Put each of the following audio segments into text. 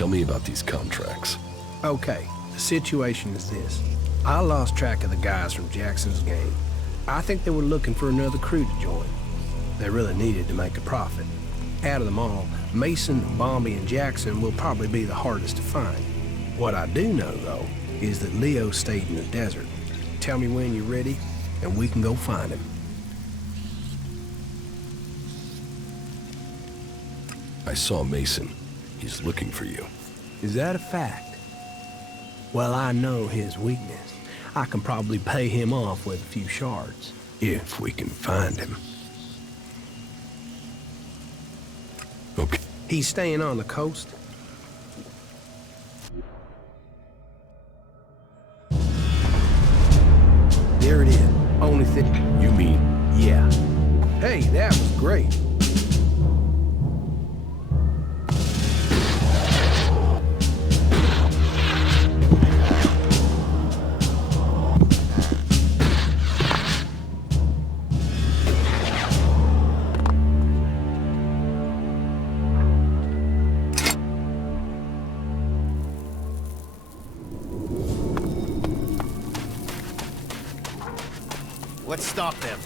Tell me about these contracts. Okay, the situation is this. I lost track of the guys from Jackson's gang. I think they were looking for another crew to join. They really needed to make a profit. Out of them all, Mason, Bombi, and Jackson will probably be the hardest to find. What I do know, though, is that Leo stayed in the desert. Tell me when you're ready, and we can go find him. I saw Mason. He's looking for you. Is that a fact? Well, I know his weakness. I can probably pay him off with a few shards, if we can find him. Okay. He's staying on the coast. There it is. Only thing. You mean? Yeah. Hey, that was great. Let's stop them.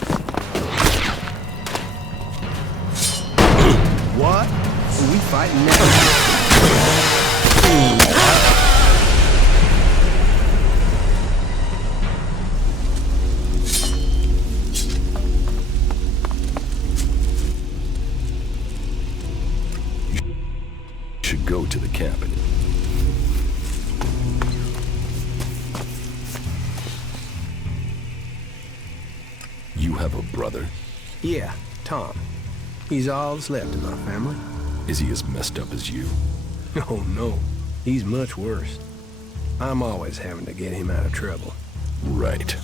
What? Are we fighting now? You should go to the cabin. You have a brother? Yeah, Tom. He's all that's left of my family. Is he as messed up as you? Oh, no. He's much worse. I'm always having to get him out of trouble. Right.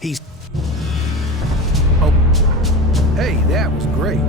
He's... Oh. Hey, that was great.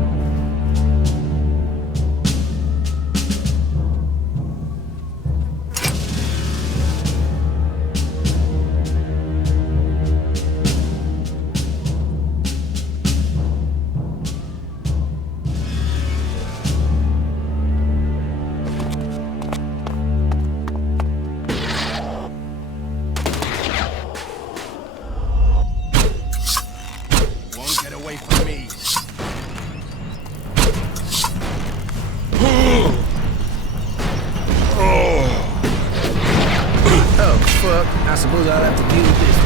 I suppose I'll have to deal with this.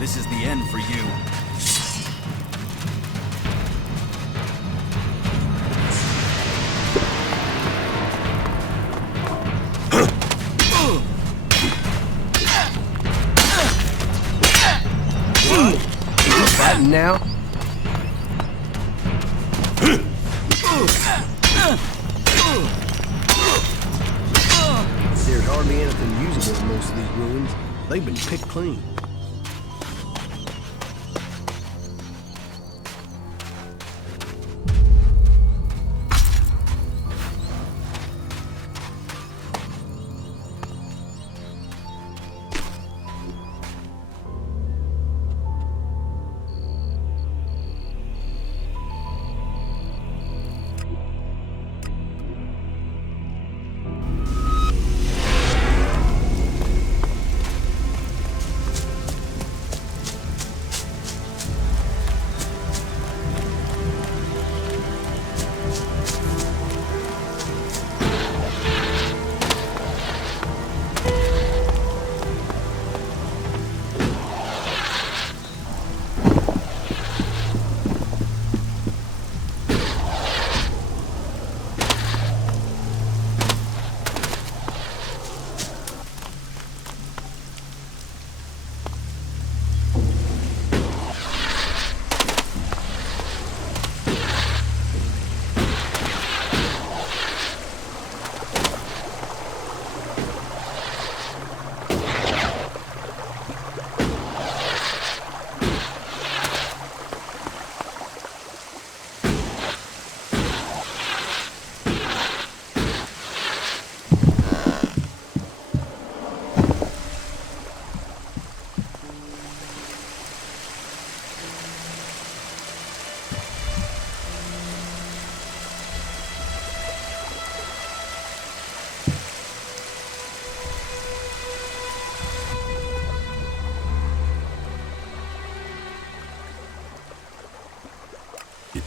This is the end for you. That now? There's hardly anything usable in most of these ruins. They've been picked clean.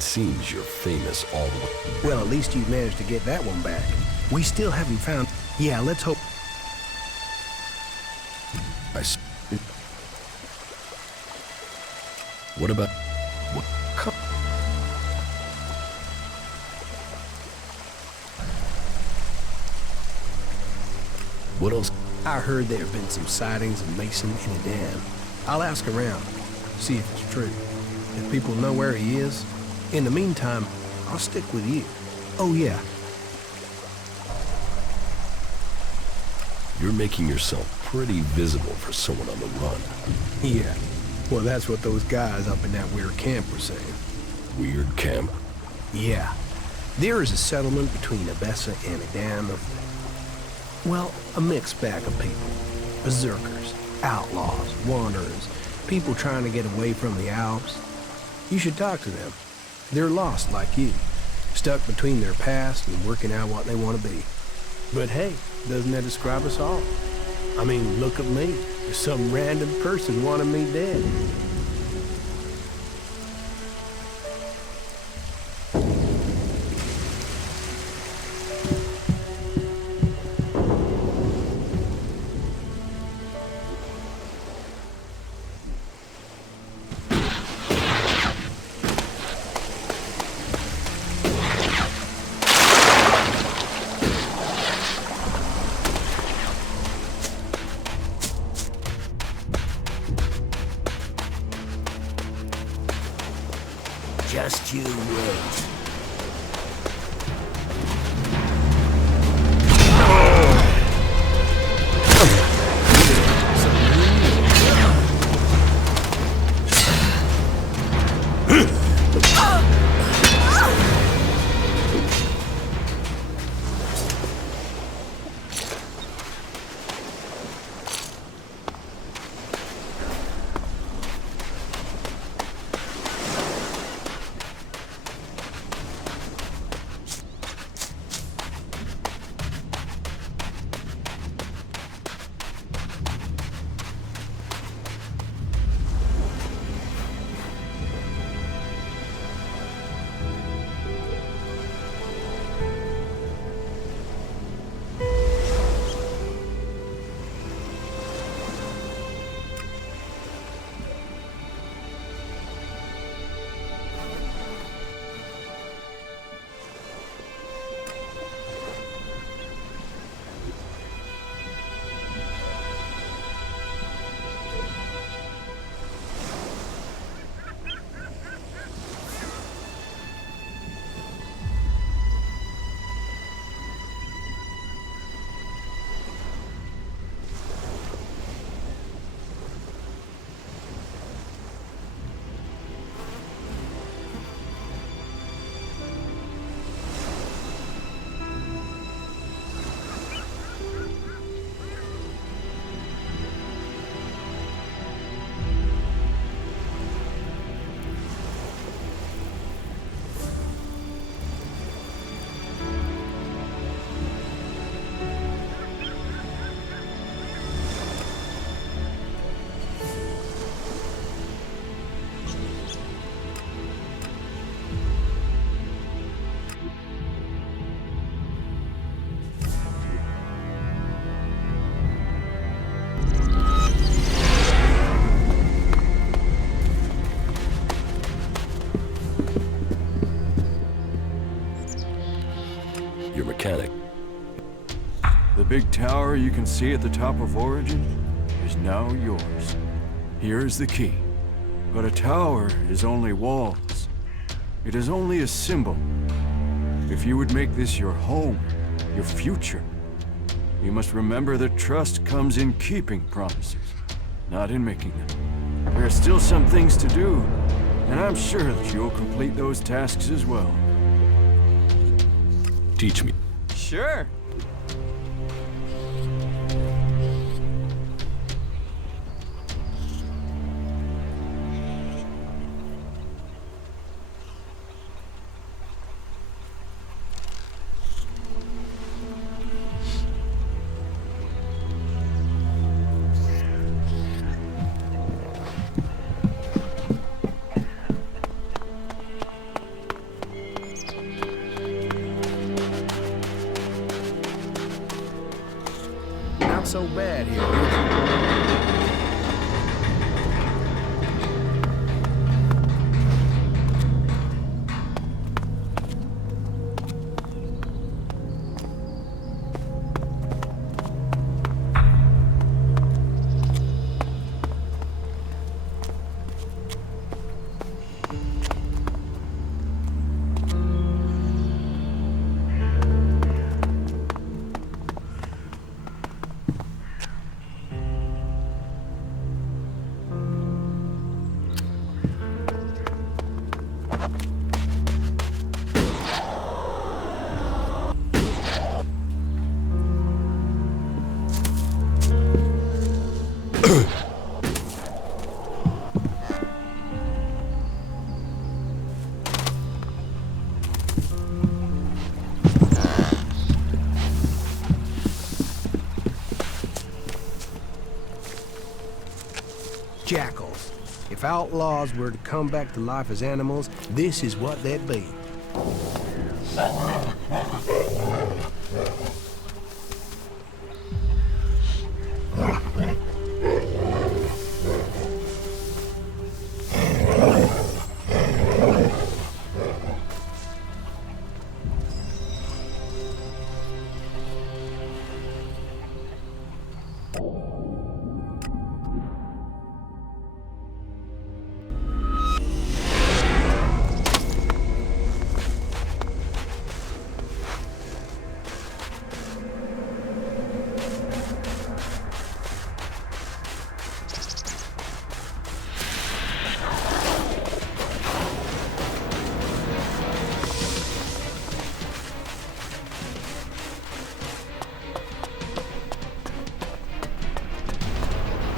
seems you're famous all the way. Well, at least you've managed to get that one back. We still haven't found... Yeah, let's hope... What about... What? What else? I heard there have been some sightings of Mason in a dam. I'll ask around, see if it's true. If people know where he is. In the meantime, I'll stick with you. Oh, yeah. You're making yourself pretty visible for someone on the run. Yeah. Well, that's what those guys up in that weird camp were saying. Weird camp? Yeah. There is a settlement between Abessa and a dam of... Well, a mixed bag of people. Berserkers, outlaws, wanderers, people trying to get away from the Alps. You should talk to them. They're lost like you, stuck between their past and working out what they want to be. But hey, doesn't that describe us all? I mean, look at me. Some random person wanted me dead. Just you wait. Your mechanic. The big tower you can see at the top of Origin is now yours. Here's the key. But a tower is only walls. It is only a symbol. If you would make this your home, your future, you must remember that trust comes in keeping promises, not in making them. There are still some things to do, and I'm sure that you'll complete those tasks as well. Teach me. Sure. so bad here, is it? Jackals. If outlaws were to come back to life as animals, this is what they'd be.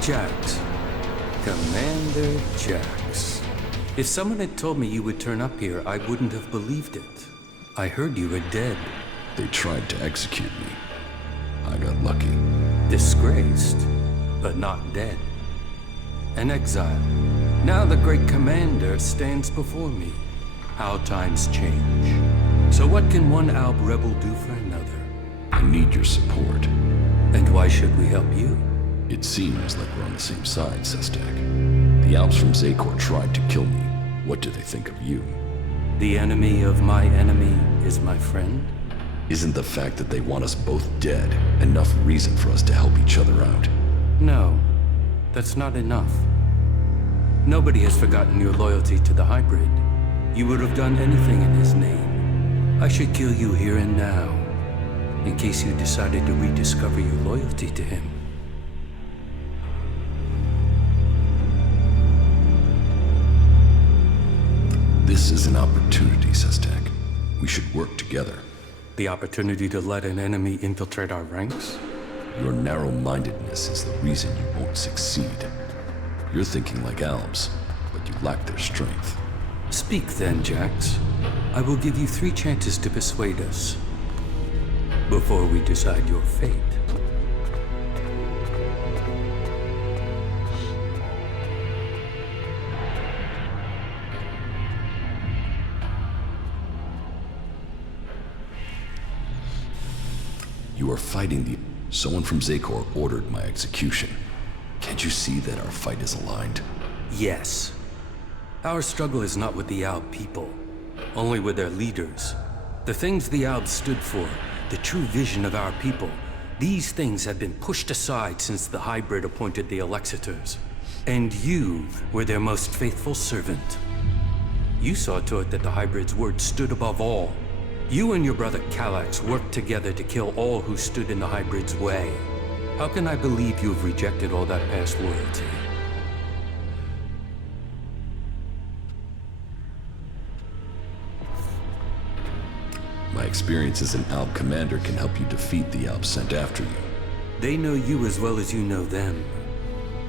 Jax. Commander Jax. If someone had told me you would turn up here, I wouldn't have believed it. I heard you were dead. They tried to execute me. I got lucky. Disgraced, but not dead. An exile. Now the great commander stands before me. How times change. So what can one Alb rebel do for another? I need your support. And why should we help you? It seems like we're on the same side, Sestak. The Alps from Zakor tried to kill me. What do they think of you? The enemy of my enemy is my friend? Isn't the fact that they want us both dead enough reason for us to help each other out? No, that's not enough. Nobody has forgotten your loyalty to the hybrid. You would have done anything in his name. I should kill you here and now, in case you decided to rediscover your loyalty to him. This is an opportunity, Sestak. We should work together. The opportunity to let an enemy infiltrate our ranks? Your narrow-mindedness is the reason you won't succeed. You're thinking like Alps, but you lack their strength. Speak then, Jax. I will give you 3 chances to persuade us, before we decide your fate. You are fighting the... Someone from Zakor ordered my execution. Can't you see that our fight is aligned? Yes. Our struggle is not with the Alb people, only with their leaders. The things the Alb stood for, the true vision of our people, these things have been pushed aside since the hybrid appointed the Alexiters. And you were their most faithful servant. You saw to it that the hybrid's word stood above all. You and your brother Kallax worked together to kill all who stood in the hybrid's way. How can I believe you have rejected all that past loyalty? My experience as an Alb commander can help you defeat the Alps sent after you. They know you as well as you know them.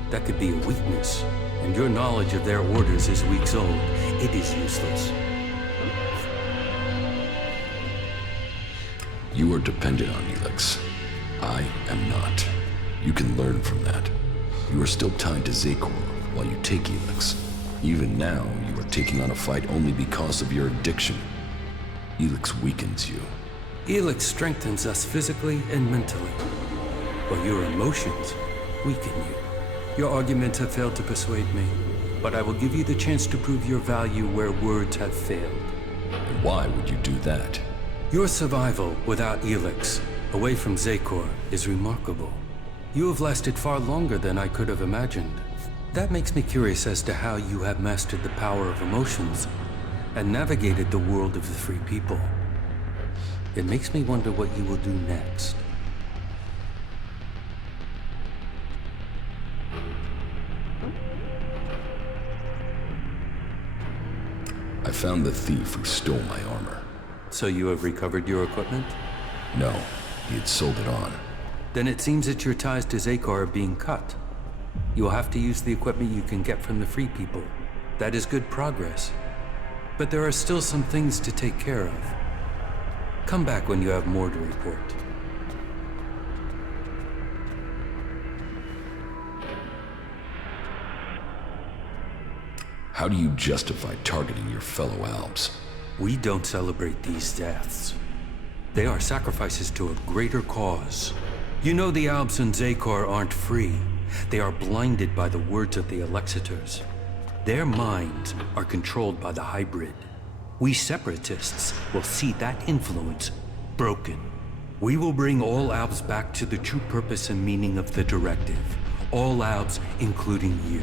That could be a weakness, and your knowledge of their orders is weeks old. It is useless. You are dependent on Elex. I am not. You can learn from that. You are still tied to Zakor while you take Elex. Even now, you are taking on a fight only because of your addiction. Elex weakens you. Elex strengthens us physically and mentally. while your emotions weaken you. Your arguments have failed to persuade me, but I will give you the chance to prove your value where words have failed. And why would you do that? Your survival without Elex, away from Zakor, is remarkable. You have lasted far longer than I could have imagined. That makes me curious as to how you have mastered the power of emotions and navigated the world of the free people. It makes me wonder what you will do next. I found the thief who stole my armor. So you have recovered your equipment? No, he had sold it on. Then it seems that your ties to Zakor are being cut. You will have to use the equipment you can get from the free people. That is good progress. But there are still some things to take care of. Come back when you have more to report. How do you justify targeting your fellow Alps? We don't celebrate these deaths. They are sacrifices to a greater cause. You know the Alps and Zakor aren't free. They are blinded by the words of the Alexiters. Their minds are controlled by the hybrid. We separatists will see that influence broken. We will bring all Alps back to the true purpose and meaning of the directive. All Alps, including you.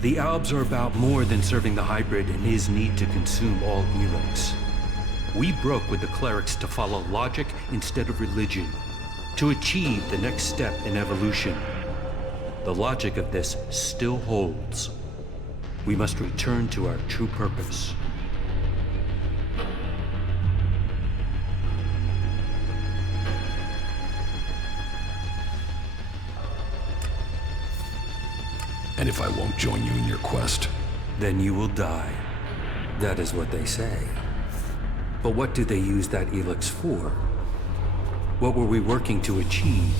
The Alps are about more than serving the hybrid and his need to consume all Elex. We broke with the clerics to follow logic instead of religion, to achieve the next step in evolution. The logic of this still holds. We must return to our true purpose. And if I won't join you in your quest? Then you will die. That is what they say. But what do they use that Elex for? What were we working to achieve?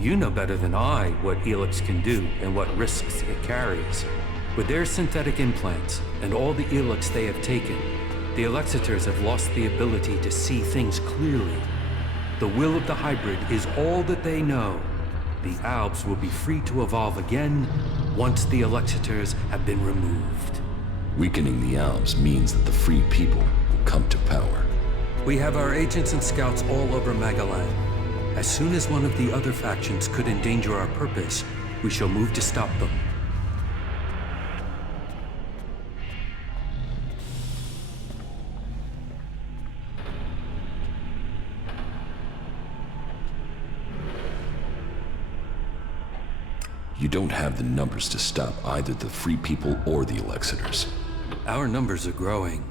You know better than I what Elex can do and what risks it carries. With their synthetic implants and all the Elex they have taken, the Alexiters have lost the ability to see things clearly. The will of the hybrid is all that they know. The Alps will be free to evolve again once the Alexiters have been removed. Weakening the Alps means that the free people will come to power. We have our agents and scouts all over Magalan. As soon as one of the other factions could endanger our purpose, we shall move to stop them. You don't have the numbers to stop either the free people or the Alexiters. Our numbers are growing,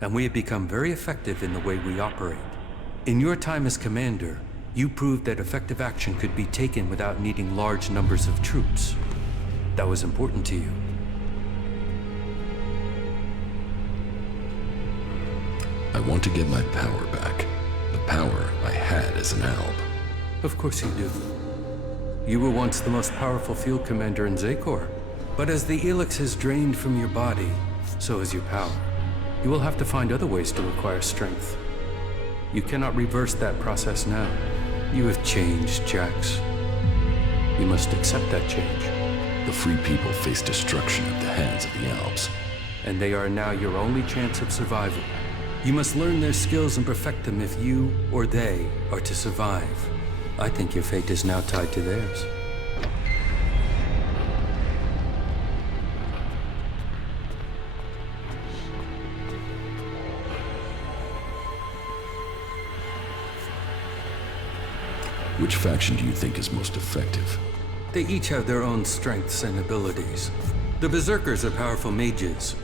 and we have become very effective in the way we operate. In your time as commander, you proved that effective action could be taken without needing large numbers of troops. That was important to you. I want to get my power back. The power I had as an Alp. Of course you do. You were once the most powerful field commander in Zakor. But as the Elex has drained from your body, so has your power. You will have to find other ways to acquire strength. You cannot reverse that process now. You have changed, Jax. You must accept that change. The free people face destruction at the hands of the Alps. And they are now your only chance of survival. You must learn their skills and perfect them if you or they are to survive. I think your fate is now tied to theirs. Which faction do you think is most effective? They each have their own strengths and abilities. The Berserkers are powerful mages,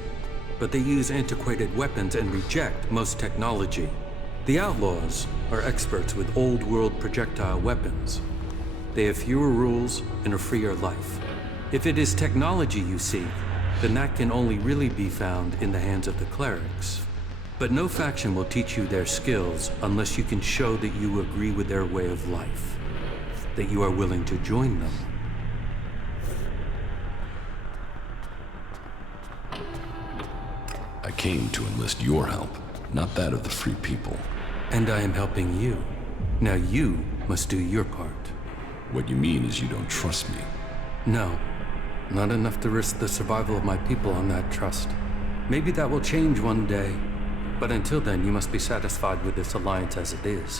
but they use antiquated weapons and reject most technology. The Outlaws are experts with old-world projectile weapons. They have fewer rules and a freer life. If it is technology you seek, then that can only really be found in the hands of the clerics. But no faction will teach you their skills unless you can show that you agree with their way of life, that you are willing to join them. I came to enlist your help, not that of the free people. And I am helping you. Now you must do your part. What you mean is you don't trust me. No, not enough to risk the survival of my people on that trust. Maybe that will change one day, but until then you must be satisfied with this alliance as it is.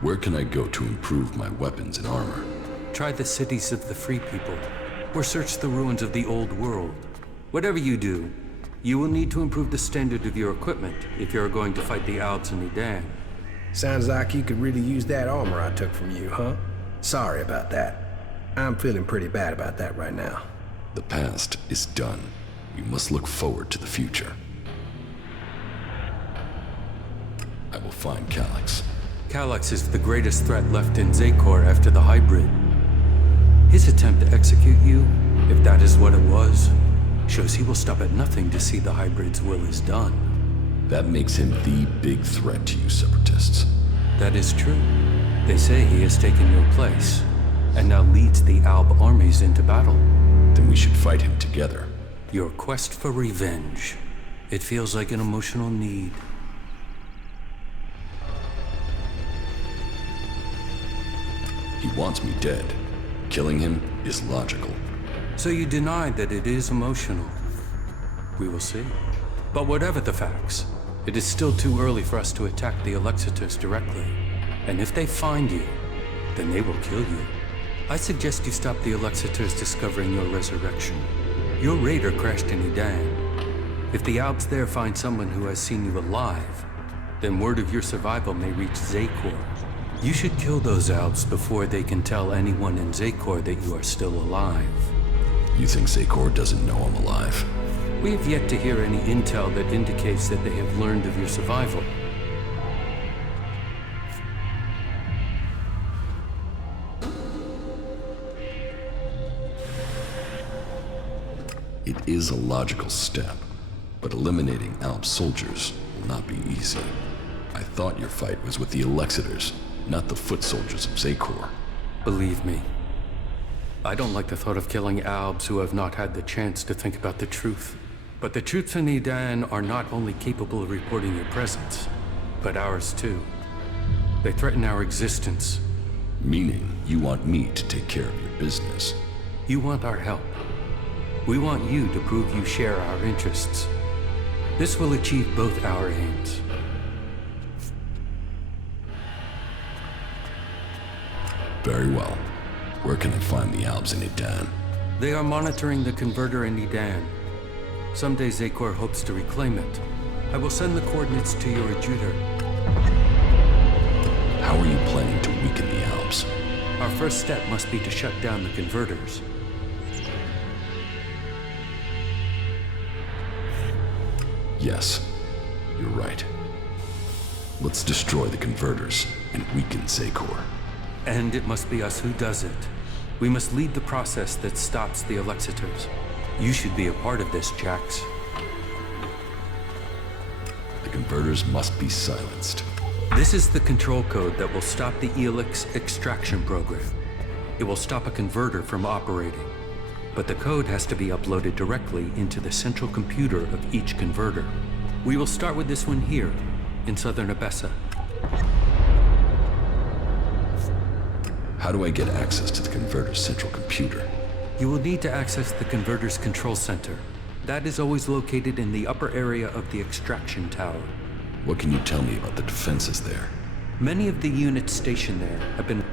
Where can I go to improve my weapons and armor? Try the cities of the free people, or search the ruins of the old world. Whatever you do, you will need to improve the standard of your equipment if you're going to fight the Albs in Edan. Sounds like you could really use that armor I took from you, huh? Sorry about that. I'm feeling pretty bad about that right now. The past is done. We must look forward to the future. I will find Calyx. Calyx is the greatest threat left in Zakor after the hybrid. His attempt to execute you, if that is what it was, shows he will stop at nothing to see the hybrid's will is done. That makes him the big threat to you separatists. That is true. They say he has taken your place, and now leads the Alb armies into battle. Then we should fight him together. Your quest for revenge. It feels like an emotional need. He wants me dead. Killing him is logical. So you deny that it is emotional. We will see. But whatever the facts, it is still too early for us to attack the Alexiters directly. And if they find you, then they will kill you. I suggest you stop the Alexiters discovering your resurrection. Your raider crashed in Edan. If the Alps there find someone who has seen you alive, then word of your survival may reach Zakor. You should kill those Alps before they can tell anyone in Zakor that you are still alive. You think Zakor doesn't know I'm alive? We have yet to hear any intel that indicates that they have learned of your survival. It is a logical step, but eliminating Alp soldiers will not be easy. I thought your fight was with the Alexiters, not the foot soldiers of Zakor. Believe me, I don't like the thought of killing Albs who have not had the chance to think about the truth. But the troops in Edan are not only capable of reporting your presence, but ours too. They threaten our existence. Meaning, you want me to take care of your business. You want our help. We want you to prove you share our interests. This will achieve both our aims. Very well. Where can I find the Albs in Edan? They are monitoring the converter in Edan. Someday Zakor hopes to reclaim it. I will send the coordinates to your adjutor. How are you planning to weaken the Albs? Our first step must be to shut down the converters. Yes, you're right. Let's destroy the converters and weaken Zakor. And it must be us who does it. We must lead the process that stops the Alexiters. You should be a part of this, Jax. The converters must be silenced. This is the control code that will stop the Elex extraction program. It will stop a converter from operating. But the code has to be uploaded directly into the central computer of each converter. We will start with this one here, in southern Abessa. How do I get access to the converter's central computer? You will need to access the converter's control center. That is always located in the upper area of the extraction tower. What can you tell me about the defenses there? Many of the units stationed there have been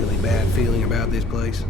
really bad feeling about this place?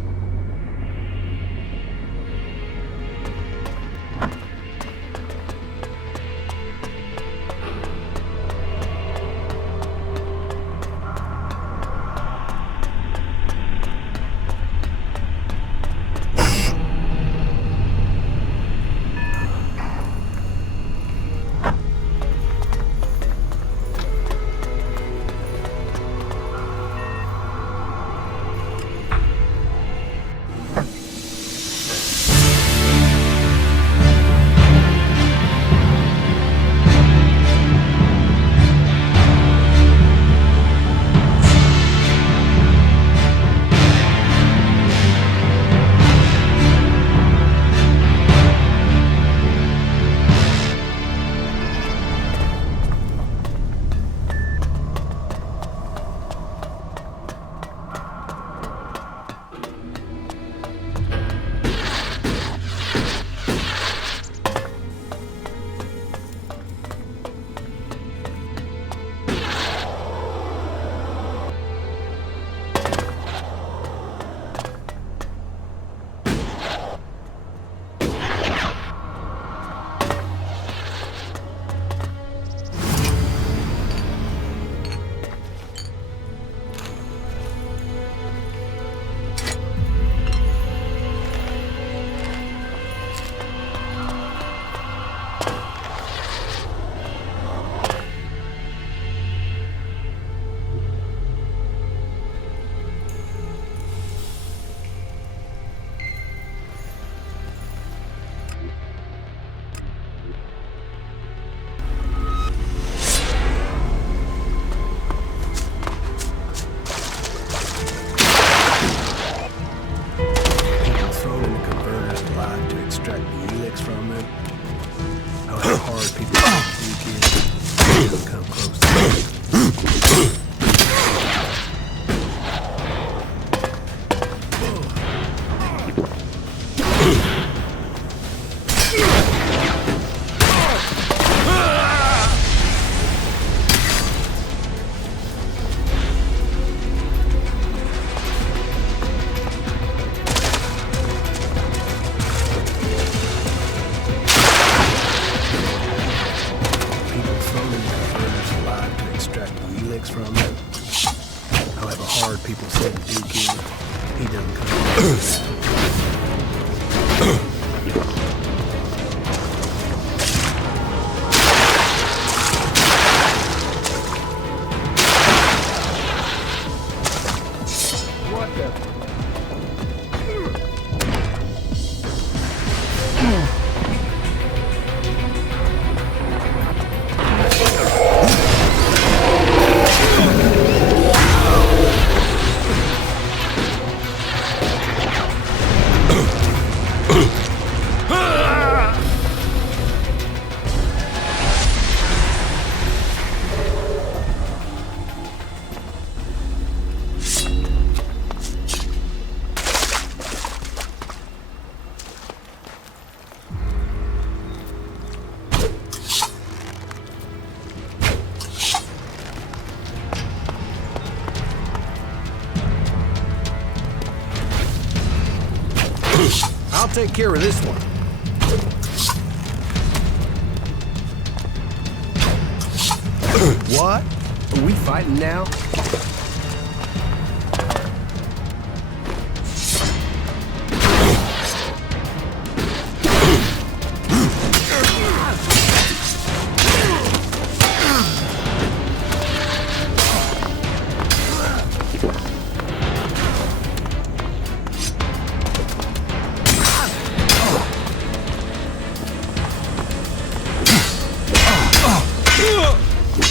Extract the Elex from them. How hard people come close to it. From it. However hard people say the Duke is, he doesn't come close. What the? I'll take care of this one. What? Are we fighting now?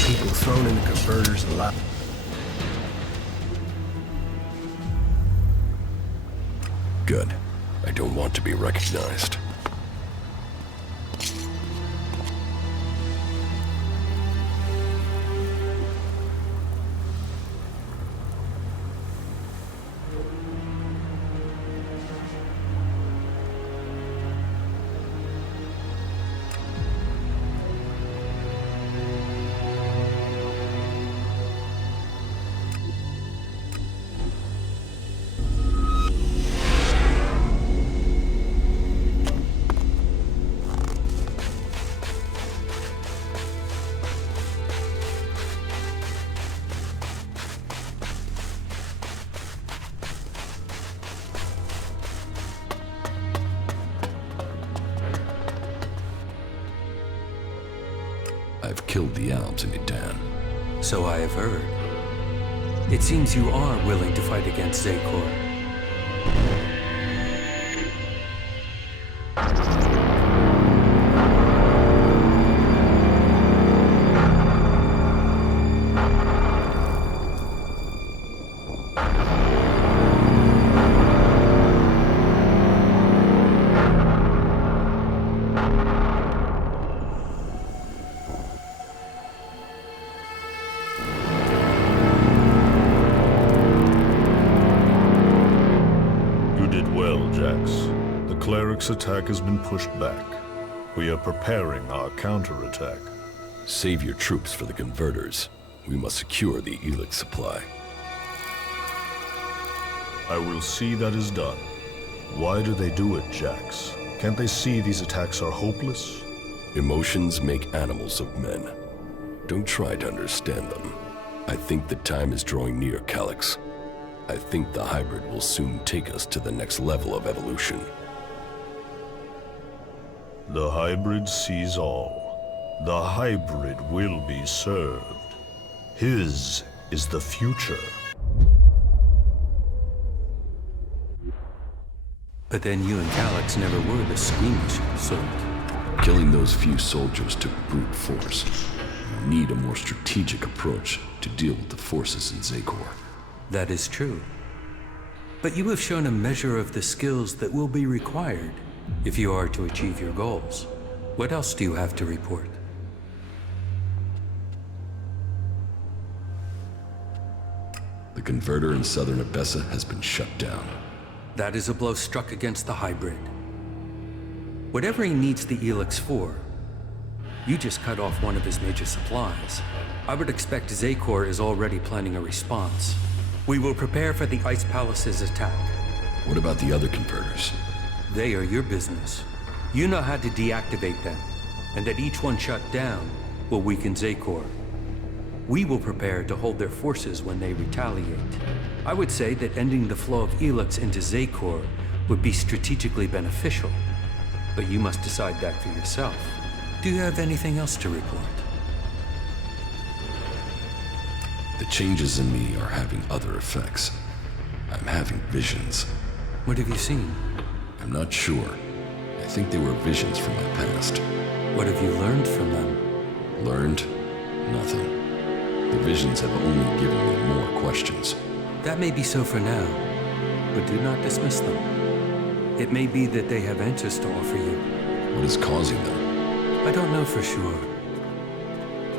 People thrown in the converters a lot. Good. I don't want to be recognized. have killed the Alps in Idan. So I have heard. It seems you are willing to fight against Zakor. Cleric's attack has been pushed back. We are preparing our counterattack. Save your troops for the converters. We must secure the Elex supply. I will see that is done. Why do they do it, Jax? Can't they see these attacks are hopeless? Emotions make animals of men. Don't try to understand them. I think the time is drawing near, Calyx. I think the hybrid will soon take us to the next level of evolution. The hybrid sees all. The hybrid will be served. His is the future. But then you and Calyx never were the squeamish sort. Killing those few soldiers took brute force. You need a more strategic approach to deal with the forces in Zakor. That is true. But you have shown a measure of the skills that will be required if you are to achieve your goals. What else do you have to report? The converter in southern Abessa has been shut down. That is a blow struck against the hybrid. Whatever he needs the Elex for, you just cut off one of his major supplies. I would expect Zakor is already planning a response. We will prepare for the Ice Palace's attack. What about the other converters? They are your business. You know how to deactivate them, and that each one shut down will weaken Zakor. We will prepare to hold their forces when they retaliate. I would say that ending the flow of Elex into Zakor would be strategically beneficial, but you must decide that for yourself. Do you have anything else to report? The changes in me are having other effects. I'm having visions. What have you seen? I'm not sure. I think they were visions from my past. What have you learned from them? Learned? Nothing. The visions have only given me more questions. That may be so for now, but do not dismiss them. It may be that they have answers to offer you. What is causing them? I don't know for sure.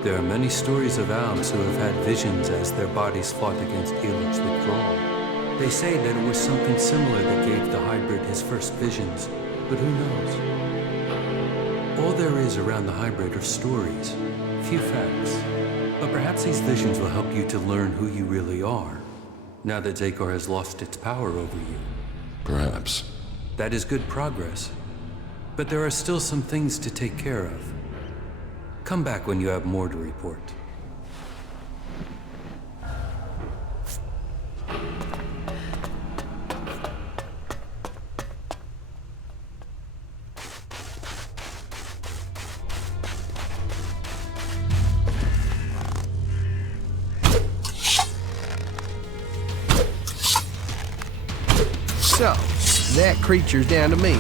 There are many stories of Alms who have had visions as their bodies fought against Elex withdrawal. They say that it was something similar that gave the hybrid his first visions, but who knows? All there is around the hybrid are stories, few facts. But perhaps these visions will help you to learn who you really are, now that Zakor has lost its power over you. Perhaps. That is good progress. But there are still some things to take care of. Come back when you have more to report. So, that creature's down to me.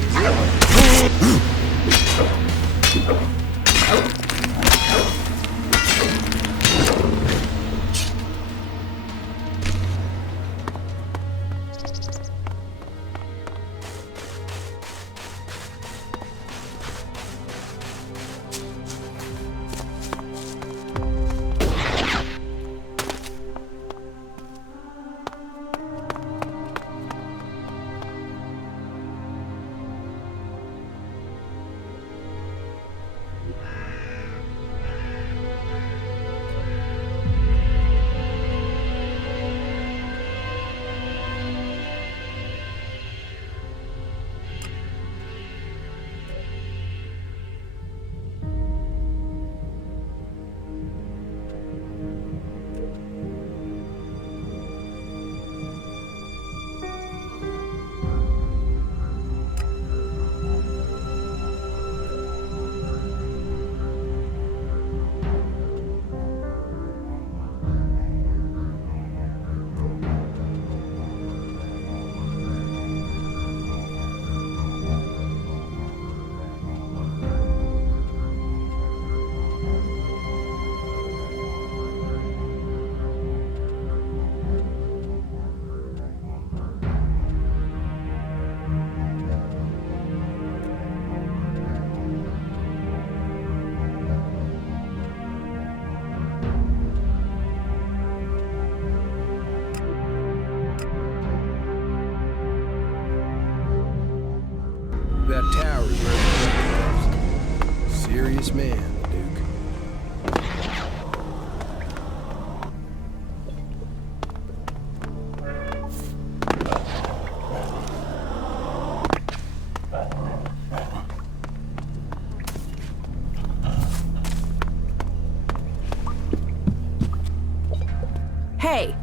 Hey!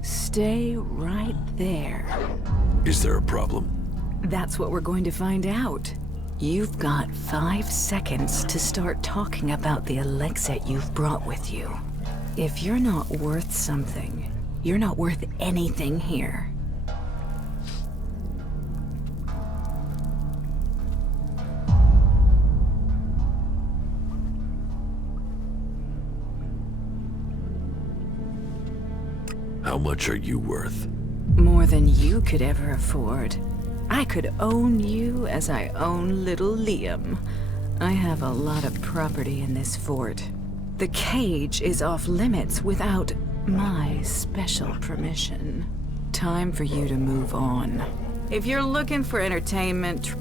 Stay right there. Is there a problem? That's what we're going to find out. You've got 5 seconds to start talking about the Elex you've brought with you. If you're not worth something, you're not worth anything here. How much are you worth? More than you could ever afford. I could own you as I own little Liam. I have a lot of property in this fort. The cage is off limits without my special permission. Time for you to move on. If you're looking for entertainment,